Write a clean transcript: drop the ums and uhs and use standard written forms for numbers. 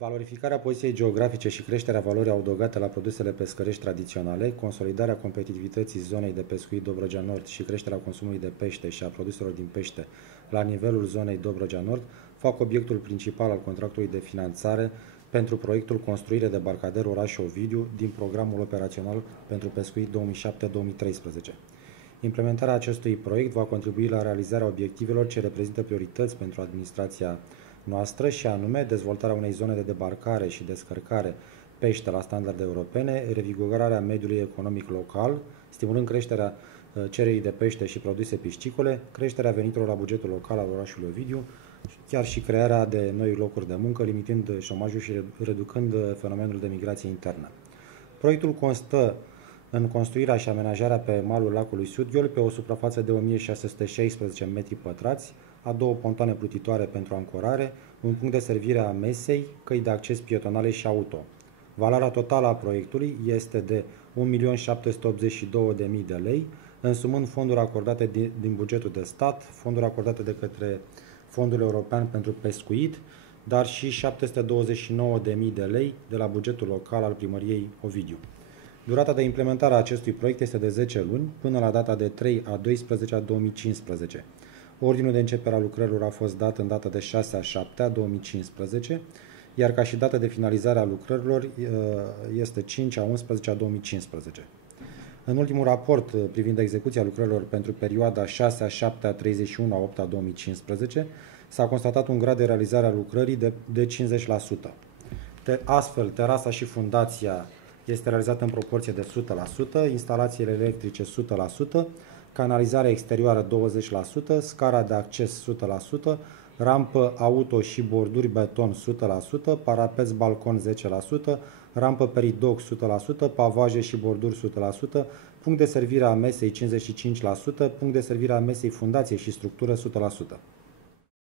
Valorificarea poziției geografice și creșterea valorii adăugate la produsele pescărești tradiționale, consolidarea competitivității zonei de pescuit Dobrogea Nord și creșterea consumului de pește și a produselor din pește la nivelul zonei Dobrogea Nord fac obiectul principal al contractului de finanțare pentru proiectul Construire de barcader Orașul Ovidiu din Programul Operațional pentru Pescuit 2007-2013. Implementarea acestui proiect va contribui la realizarea obiectivelor ce reprezintă priorități pentru administrația noastră și anume dezvoltarea unei zone de debarcare și descărcare pește la standarde europene, revigorarea mediului economic local, stimulând creșterea cererii de pește și produse piscicole, creșterea veniturilor la bugetul local al orașului Ovidiu, chiar și crearea de noi locuri de muncă, limitând șomajul și reducând fenomenul de migrație internă. Proiectul constă în construirea și amenajarea pe malul lacului Sudghiol pe o suprafață de 1616 metri pătrați, a două pontoane plutitoare pentru ancorare, un punct de servire a mesei, căi de acces pietonale și auto. Valoarea totală a proiectului este de 1.782.000 de lei, însumând fonduri acordate din bugetul de stat, fonduri acordate de către Fondul European pentru Pescuit, dar și 729.000 de lei de la bugetul local al primăriei Ovidiu. Durata de implementare a acestui proiect este de 10 luni, până la data de 3/12/2015. Ordinul de începere a lucrărilor a fost dat în data de 6/7/2015, iar ca și dată de finalizare a lucrărilor este 5/11/2015. În ultimul raport privind execuția lucrărilor pentru perioada 6/7/31/8/2015 s-a constatat un grad de realizare a lucrării de 50%. Astfel, terasa și fundația este realizată în proporție de 100%, instalațiile electrice 100%, canalizarea exterioară 20%, scara de acces 100%, rampă auto și borduri beton 100%, parapeți balcon 10%, rampă peridoc 100%, pavaje și borduri 100%, punct de servire a mesei 55%, punct de servire a mesei fundației și structură 100%.